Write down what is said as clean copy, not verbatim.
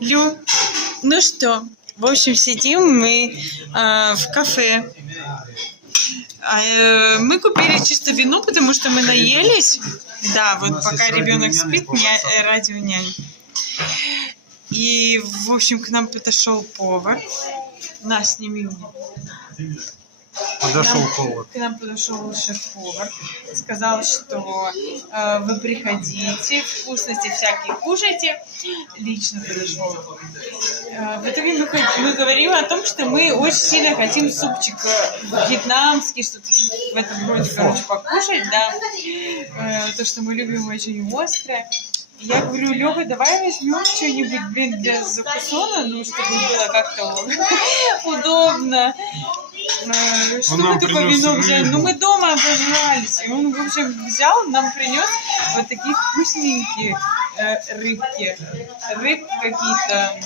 Лю, ну что, в общем, сидим мы в кафе. Мы купили чисто вино, потому что мы наелись. Да, вот пока ребенок спит, радио нянь. И, в общем, к нам подошел повар. Сними меня. К нам подошел шеф-повар, сказал, что вы приходите, вкусности всякие кушайте. Лично подошел. В итоге мы говорим о том, что мы очень сильно хотим супчик вьетнамский, что-то в этом роде, короче, покушать, да. То, что мы любим очень острое. Я говорю: Лёва, давай возьмем что-нибудь, для закусона, чтобы было как-то удобно. Чтобы такое вино взять? Мы дома обожрались. И он, в общем, взял, нам принес вот такие вкусненькие рыбки какие-то.